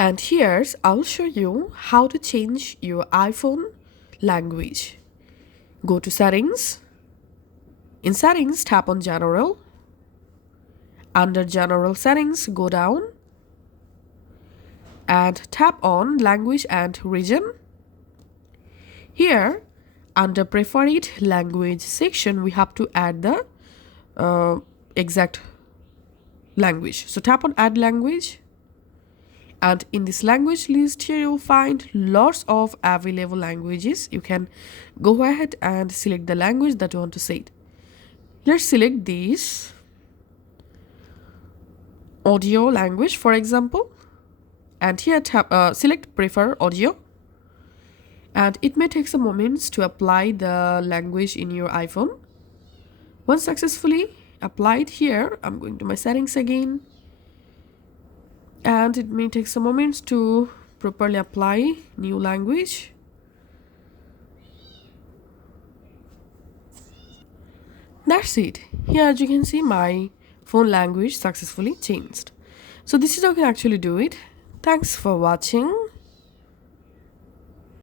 And here's I'll show you how to change your iPhone language. Go to settings. In settings, tap on general. Under general settings, go down and tap on language and region. Here under preferred language section, we have to add the exact language. So tap on add language. And in this language list here, you'll find lots of available languages. You can go ahead and select the language that you want to say. Let's select this audio language, for example. And here select prefer audio. And it may take some moments to apply the language in your iPhone. Once successfully applied here, I'm going to my settings again. And it may take some moments to properly apply new language. That's it. Here, as you can see, my phone language successfully changed. So this is how you can actually do it. Thanks for watching.